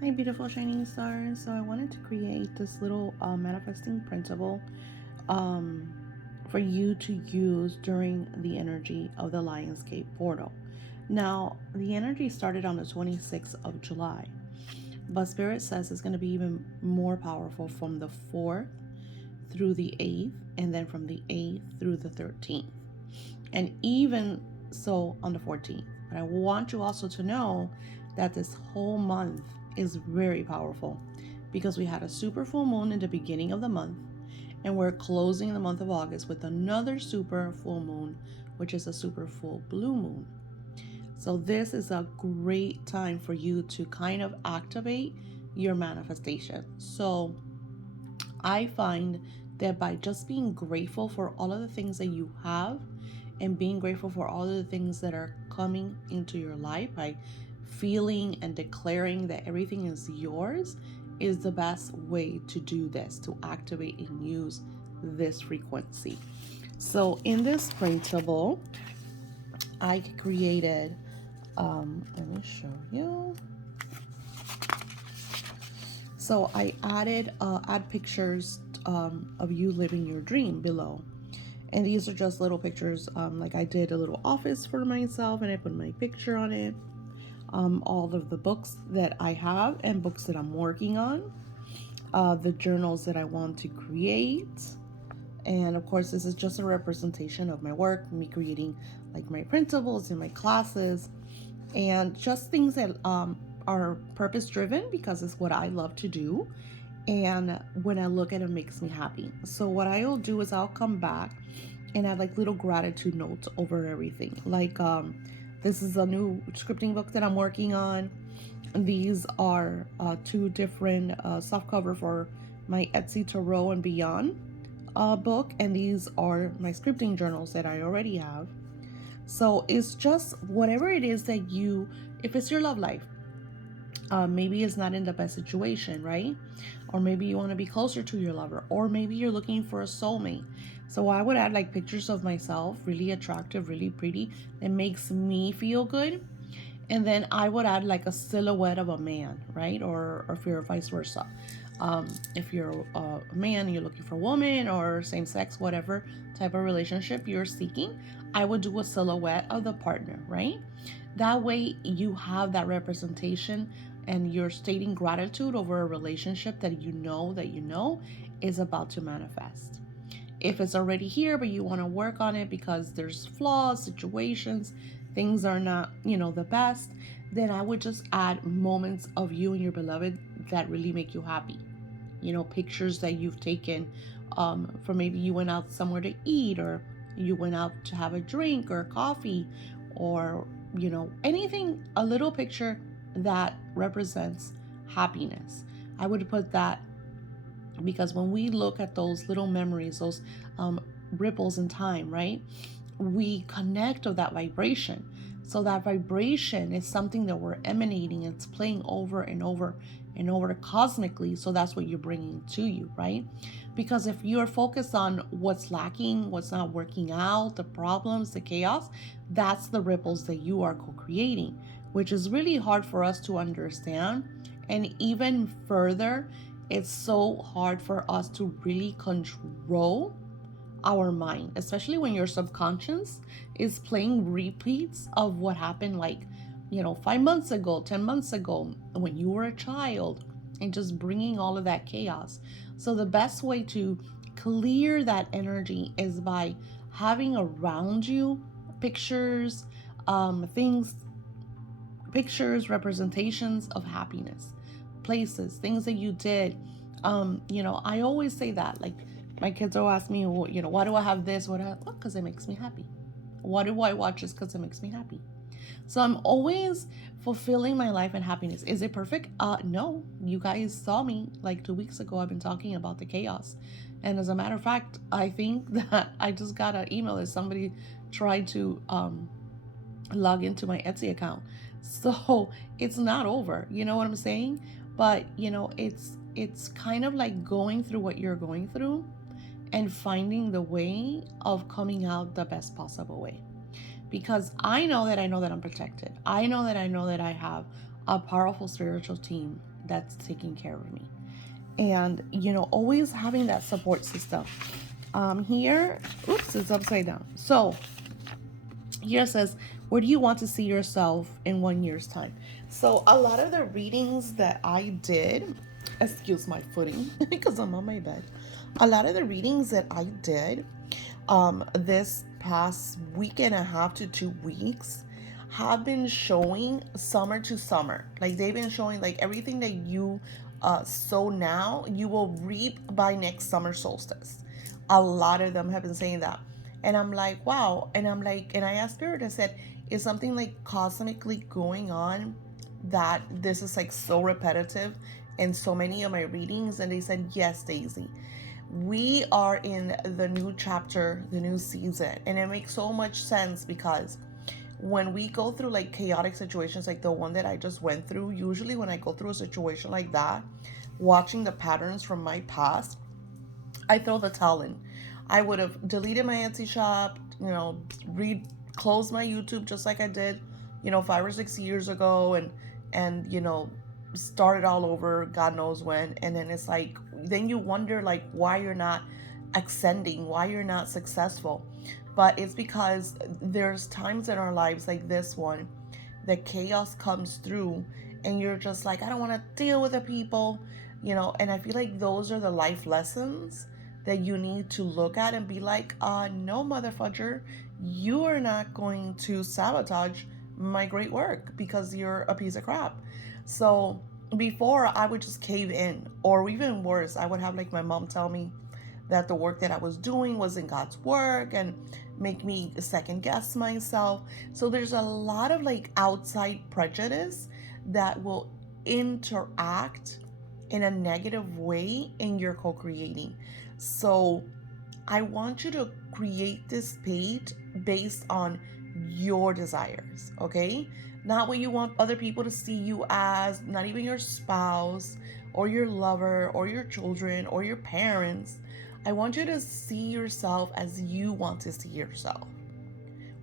Hi, beautiful shining stars. So I wanted to create this little manifesting printable um, for you to use during the energy of the Lionsgate portal. Now, the energy started on the 26th of July, but Spirit says it's going to be even more powerful from the 4th through the 8th, and then from the 8th through the 13th, and even so on the 14th. But I want you also to know that this whole month is very powerful because we had a super full moon in the beginning of the month, and we're closing the month of August with another super full moon, which is a super full blue moon. So, this is a great time for you to kind of activate your manifestation. So, I find that by just being grateful for all of the things that you have and being grateful for all of the things that are coming into your life, by feeling and declaring that everything is yours, is the best way to do this, to activate and use this frequency. So, in this printable, I created, let me show you. So I add pictures of you living your dream below. And these are just little pictures. Like I did a little office for myself and I put my picture on it. All of the books that I have and books that I'm working on. The journals that I want to create. And of course, this is just a representation of my work, me creating like my printables in my classes, and just things that are purpose driven because it's what I love to do. And when I look at it, it makes me happy. So what I'll do is I'll come back and add like little gratitude notes over everything. Like this is a new scripting book that I'm working on. These are two different soft cover for my Etsy Tarot and Beyond book, and these are my scripting journals that I already have. So it's just whatever it is that you, if it's your love life, maybe it's not in the best situation, right? Or maybe you want to be closer to your lover, or maybe you're looking for a soulmate. So I would add like pictures of myself, really attractive, really pretty, that makes me feel good. And then I would add like a silhouette of a man, right? Or if you're vice versa. If you're a man and you're looking for a woman, or same sex, whatever type of relationship you're seeking, I would do a silhouette of the partner, right? That way you have that representation and you're stating gratitude over a relationship that you know is about to manifest. If it's already here but you want to work on it because there's flaws, situations, things are not, the best, then I would just add moments of you and your beloved that really make you happy. Pictures that you've taken, for maybe you went out somewhere to eat, or you went out to have a drink or coffee, or anything, a little picture that represents happiness. I would put that because when we look at those little memories, those ripples in time, right, we connect with that vibration. So that vibration is something that we're emanating. It's playing over and over and over cosmically. So that's what you're bringing to you, right? Because if you're focused on what's lacking, what's not working out, the problems, the chaos, that's the ripples that you are co-creating, which is really hard for us to understand. And even further, it's so hard for us to really control our mind, especially when your subconscious is playing repeats of what happened, like, 5 months ago, 10 months ago, when you were a child, and just bringing all of that chaos. So, the best way to clear that energy is by having around you pictures, things, representations of happiness, places, things that you did. I always say that, like, my kids will ask me, well, why do I have this? Because it makes me happy. Why do I watch this? Because it makes me happy. So I'm always fulfilling my life and happiness. Is it perfect? No. You guys saw me like 2 weeks ago. I've been talking about the chaos. And as a matter of fact, I think that I just got an email that somebody tried to log into my Etsy account. So it's not over. You know what I'm saying? But it's kind of like going through what you're going through and finding the way of coming out the best possible way. Because I know that I'm protected. I know that I have a powerful spiritual team that's taking care of me. And, always having that support system. Here, oops, it's upside down. So, here it says, where do you want to see yourself in 1 year's time? So, a lot of the readings that I did, excuse my footing because I'm on my bed. A lot of the readings that I did this past week and a half to 2 weeks have been showing summer to summer. Like they've been showing like everything that you sow now, you will reap by next summer solstice. A lot of them have been saying that. And I'm like, wow. And I'm like, and I asked Spirit, I said, is something like cosmically going on that this is like so repetitive in so many of my readings? And they said, yes, Daisy, we are in the new chapter, the new season. And it makes so much sense because when we go through like chaotic situations like the one that I just went through, usually when I go through a situation like that, watching the patterns from my past, I throw the towel in. I would have deleted my Etsy shop, closed my YouTube just like I did, 5 or 6 years ago, and started all over, God knows when. And then it's like, then you wonder like why you're not ascending, why you're not successful. But it's because there's times in our lives like this one that chaos comes through and you're just like, I don't want to deal with the people, and I feel like those are the life lessons that you need to look at and be like, no, motherfudger, you are not going to sabotage my great work because you're a piece of crap. So before, I would just cave in, or even worse, I would have like my mom tell me that the work that I was doing wasn't God's work and make me second guess myself. So there's a lot of like outside prejudice that will interact in a negative way in your co-creating. So I want you to create this page based on your desires, okay? Not what you want other people to see you as, not even your spouse or your lover or your children or your parents. I want you to see yourself as you want to see yourself.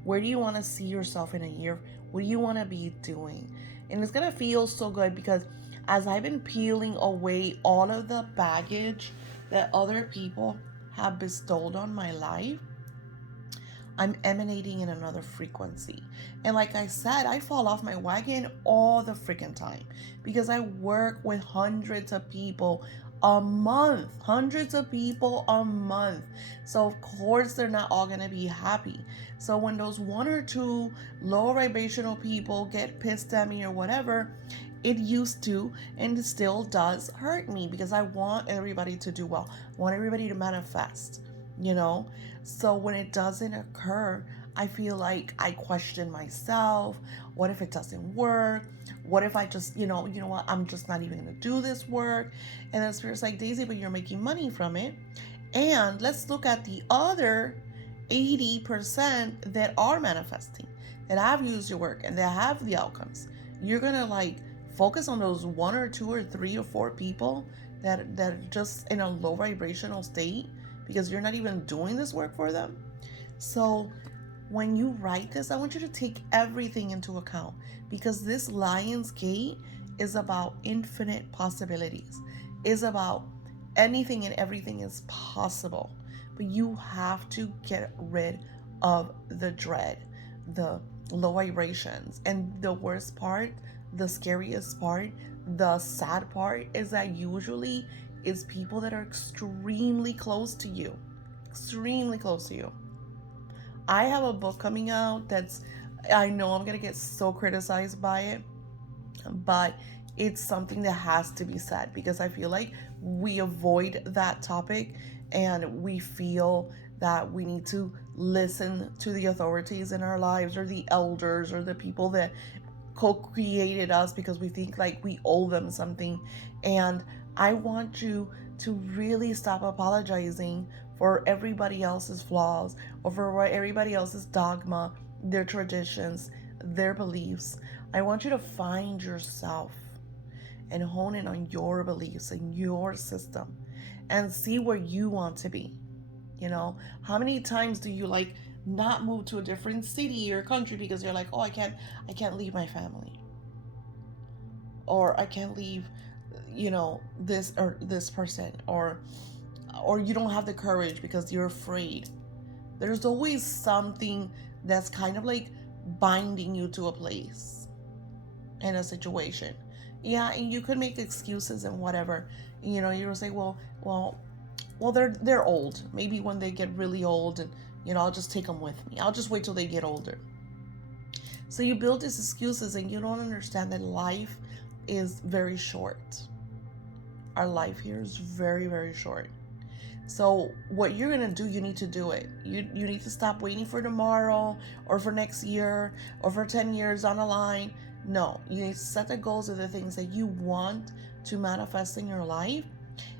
Where do you want to see yourself in a year? What do you want to be doing? And it's going to feel so good because as I've been peeling away all of the baggage that other people have bestowed on my life, I'm emanating in another frequency. And like I said, I fall off my wagon all the freaking time because I work with hundreds of people a month. Hundreds of people a month. So of course they're not all gonna be happy. So when those one or two low vibrational people get pissed at me or whatever, it used to and it still does hurt me because I want everybody to do well. I want everybody to manifest, So when it doesn't occur, I feel like I question myself. What if it doesn't work? What if I just, what, I'm just not even going to do this work? And then Spirit's like, Daisy, but you're making money from it. And let's look at the other 80% that are manifesting, that have used your work and that have the outcomes. You're going to like focus on those one or two or three or four people that are just in a low vibrational state because you're not even doing this work for them. So when you write this, I want you to take everything into account because this Lion's Gate is about infinite possibilities. It's about anything and everything is possible. But you have to get rid of the dread, the low vibrations. And the worst part, the scariest part, the sad part is that usually it's people that are extremely close to you. Extremely close to you. I have a book coming out I know I'm going to get so criticized by it, but it's something that has to be said because I feel like we avoid that topic and we feel that we need to listen to the authorities in our lives or the elders or the people that co-created us because we think like we owe them something. And I want you to really stop apologizing for everybody else's flaws or for everybody else's dogma, their traditions, their beliefs. I want you to find yourself and hone in on your beliefs and your system and see where you want to be. How many times do you like not move to a different city or country because you're like, oh, I can't leave my family. or I can't leave, this or this person, or you don't have the courage because you're afraid. There's always something that's kind of like binding you to a place in a situation. Yeah, and you could make excuses and whatever. You'll say, well, they're old. Maybe when they get really old, and I'll just take them with me. I'll just wait till they get older. So you build these excuses, and you don't understand that life is very short. Our life here is very, very short. So what you're gonna do, you need to do it. You need to stop waiting for tomorrow, or for next year, or for 10 years on the line. No, you need to set the goals of the things that you want to manifest in your life,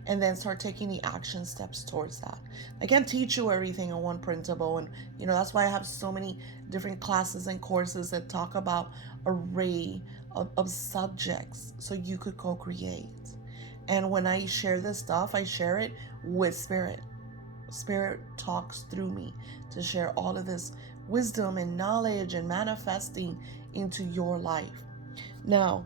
and then start taking the action steps towards that. I can't teach you everything in one printable, and that's why I have so many different classes and courses that talk about array of subjects so you could co-create. And when I share this stuff, I share it with Spirit. Spirit talks through me to share all of this wisdom and knowledge and manifesting into your life. Now,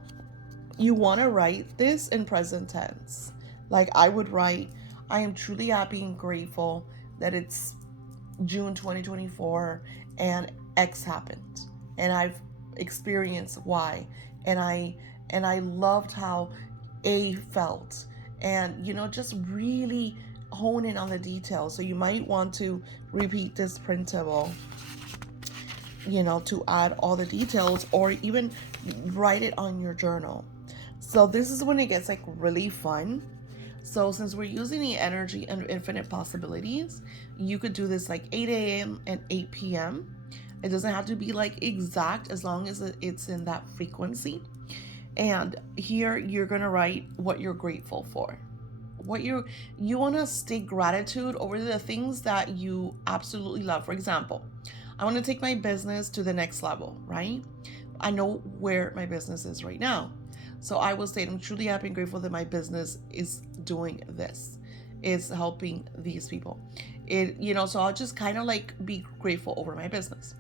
you want to write this in present tense. Like I would write, I am truly happy and grateful that it's June 2024 and X happened. And I've experienced Y. And I loved how A felt. And just really hone in on the details. So you might want to repeat this printable, to add all the details, or even write it on your journal. So this is when it gets like really fun. So since we're using the energy and infinite possibilities, you could do this like 8 a.m. and 8 p.m. It doesn't have to be like exact, as long as it's in that frequency. And here you're going to write what you're grateful for. What you want to state gratitude over the things that you absolutely love. For example, I want to take my business to the next level, right? I know where my business is right now. So I will state I'm truly happy and grateful that my business is doing this. It's helping these people. So I'll just kind of like be grateful over my business.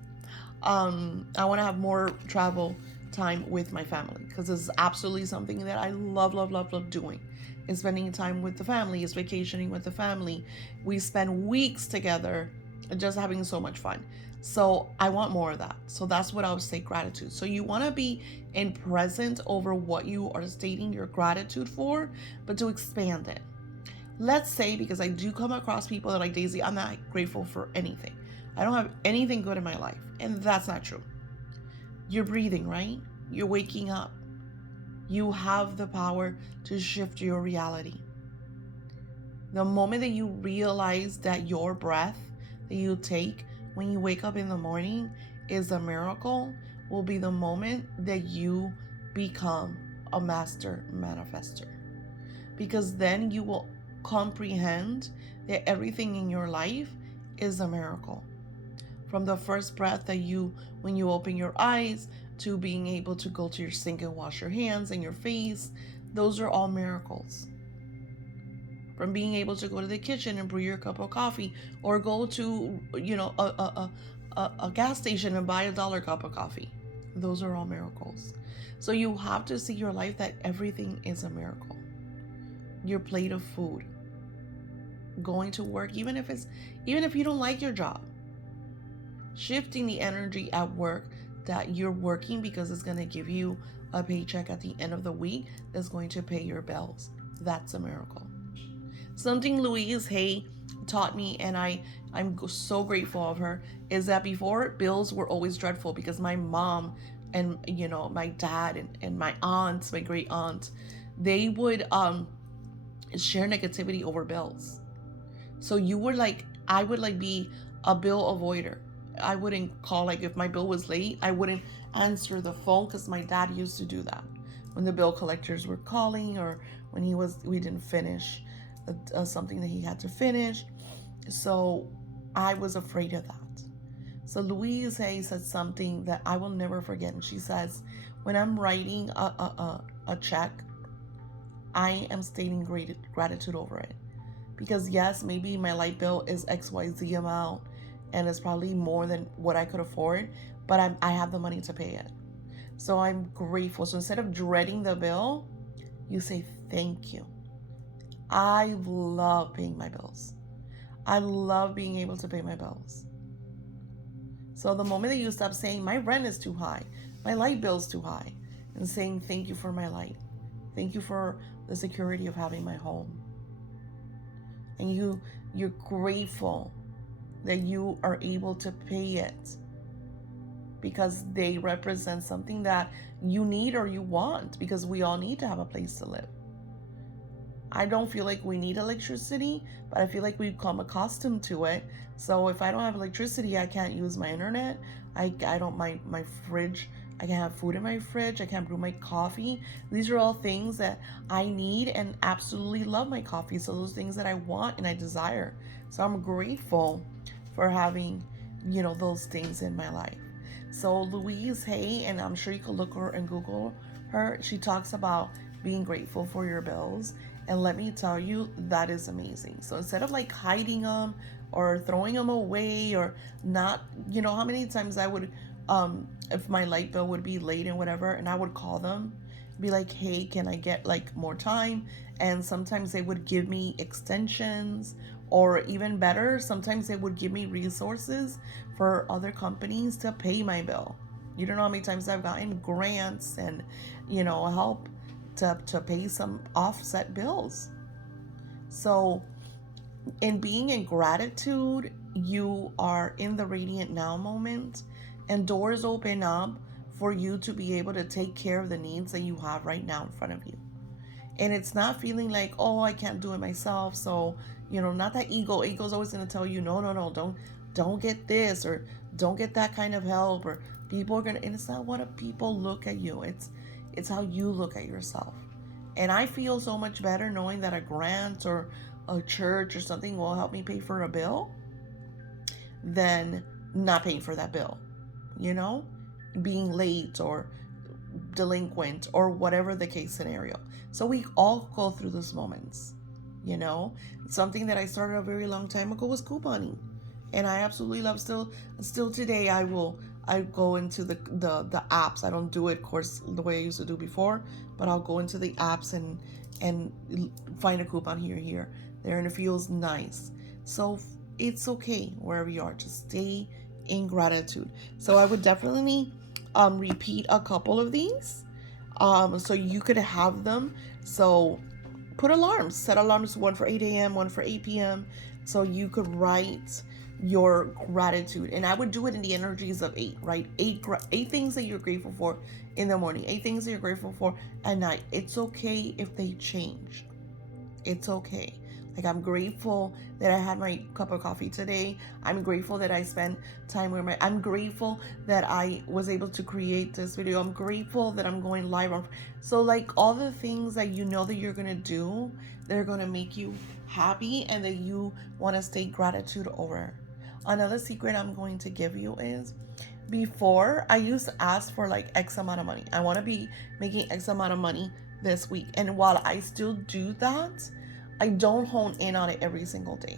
I want to have more travel time with my family, because this is absolutely something that I love doing. Is spending time with the family, is vacationing with the family. We spend weeks together just having so much fun. So I want more of that. So that's what I would say gratitude. So you want to be in present over what you are stating your gratitude for, but to expand it. Let's say, because I do come across people that are like, Daisy, I'm not grateful for anything. I don't have anything good in my life. And that's not true. You're breathing, right? You're waking up. You have the power to shift your reality. The moment that you realize that your breath that you take when you wake up in the morning is a miracle, will be the moment that you become a master manifester. Because then you will comprehend that everything in your life is a miracle. From the first breath that when you open your eyes, to being able to go to your sink and wash your hands and your face, those are all miracles. From being able to go to the kitchen and brew your cup of coffee, or go to a gas station and buy a $1 cup of coffee, those are all miracles. So you have to see your life that everything is a miracle. Your plate of food, going to work, even if you don't like your job, shifting the energy at work that you're working because it's going to give you a paycheck at the end of the week that's going to pay your bills. That's a miracle. Something Louise Hay taught me, and I'm so grateful of her, is that before, bills were always dreadful because my mom and my dad and my aunts, my great aunt, they would share negativity over bills. So I would be a bill avoider. I wouldn't call, like if my bill was late, I wouldn't answer the phone, because my dad used to do that when the bill collectors were calling, or when we didn't finish something that he had to finish. So I was afraid of that. So Louise Hay said something that I will never forget. And she says, when I'm writing a check, I am stating gratitude over it. Because yes, maybe my light bill is XYZ amount, and it's probably more than what I could afford, but I have the money to pay it. So I'm grateful. So instead of dreading the bill, you say thank you. I love paying my bills. I love being able to pay my bills. So the moment that you stop saying my rent is too high, my light bill's too high, and saying thank you for my light, thank you for the security of having my home, and you're grateful that you are able to pay it because they represent something that you need or you want, because we all need to have a place to live. I don't feel like we need electricity, but I feel like we've become accustomed to it. So if I don't have electricity, I can't use my internet. I don't my fridge. I can't have food in my fridge. I can't brew my coffee. These are all things that I need and absolutely love my coffee. So those things that I want and I desire. So I'm grateful for having, those things in my life. So Louise Hay, and I'm sure you could look her and Google her. She talks about being grateful for your bills. And let me tell you, that is amazing. So instead of like hiding them or throwing them away or not, how many times I would, if my light bill would be late and whatever, and I would call them, be like, hey, can I get like more time? And sometimes they would give me extensions, or even better, sometimes they would give me resources for other companies to pay my bill. You don't know how many times I've gotten grants and, help to pay some offset bills. So in being in gratitude, you are in the radiant now moment, and doors open up for you to be able to take care of the needs that you have right now in front of you. And it's not feeling like, oh, I can't do it myself. So, not that ego's always going to tell you, no, don't get this, or don't get that kind of help, or people are going to, and it's not what people look at you. It's how you look at yourself. And I feel so much better knowing that a grant or a church or something will help me pay for a bill than not paying for that bill, being late or delinquent or whatever the case scenario. So we all go through those moments, Something that I started a very long time ago was couponing. And I absolutely love still today I go into the apps. I don't do it, of course, the way I used to do before, but I'll go into the apps and find a coupon here, there, and it feels nice. So it's okay wherever you are. Just stay in gratitude. So I would definitely repeat a couple of these so you could have them. So put alarms, set alarms, one for 8 a.m., one for 8 p.m. So you could write your gratitude. And I would do it in the energies of 8, right? Eight things that you're grateful for in the morning, 8 things that you're grateful for at night. It's okay if they change. It's okay. Like, I'm grateful that I had my cup of coffee today. I'm grateful that I spent time with I'm grateful that I was able to create this video. I'm grateful that I'm going live on. So like all the things that that you're going to do, they're going to make you happy and that you want to stay gratitude over. Another secret I'm going to give you is, before I used to ask for like X amount of money. I want to be making X amount of money this week. And while I still do that, I don't hone in on it every single day.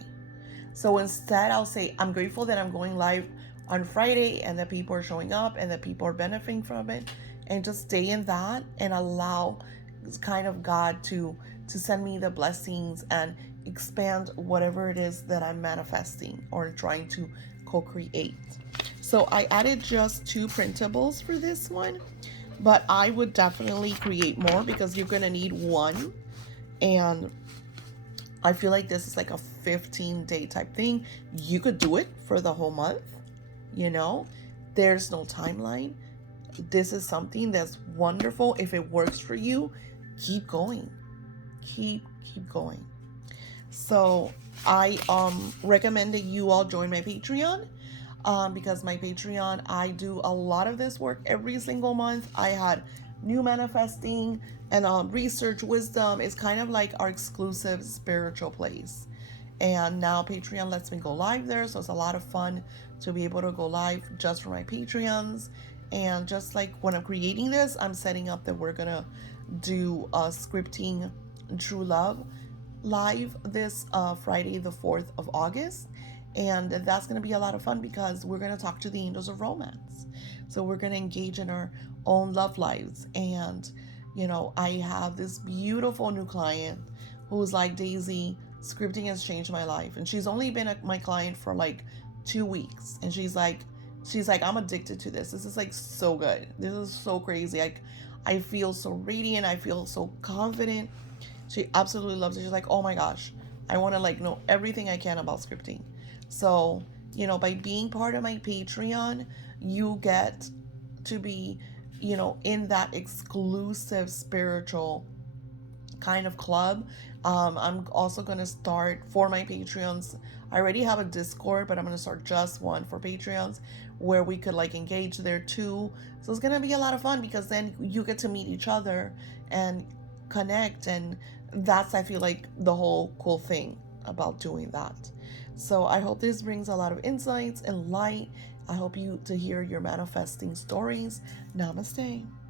So instead, I'll say, I'm grateful that I'm going live on Friday and that people are showing up and that people are benefiting from it, and just stay in that and allow kind of God to send me the blessings and expand whatever it is that I'm manifesting or trying to co-create. So I added just 2 printables for this one, but I would definitely create more because you're going to need one. And I feel like this is like a 15-day type thing. You could do it for the whole month, There's no timeline. This is something that's wonderful. If it works for you, keep going. Keep going. So I recommend that you all join my Patreon. Because my Patreon, I do a lot of this work every single month. I had new manifesting and research wisdom is kind of like our exclusive spiritual place. And now Patreon lets me go live there. So it's a lot of fun to be able to go live just for my Patreons. And just like when I'm creating this, I'm setting up that we're going to do scripting True Love live this Friday, the 4th of August. And that's going to be a lot of fun because we're going to talk to the angels of romance. So we're going to engage in our own love lives. And, I have this beautiful new client who's like, Daisy, scripting has changed my life. And she's only been my client for like 2 weeks. And she's like, I'm addicted to this. This is like so good. This is so crazy. Like, I feel so radiant. I feel so confident. She absolutely loves it. She's like, oh my gosh, I want to like know everything I can about scripting. So, by being part of my Patreon, you get to be, in that exclusive spiritual kind of club. I'm also going to start for my Patreons. I already have a Discord, but I'm going to start just one for Patreons where we could like engage there too. So it's going to be a lot of fun because then you get to meet each other and connect. And that's, I feel like, the whole cool thing about doing that. So I hope this brings a lot of insights and light. I hope you to hear your manifesting stories. Namaste.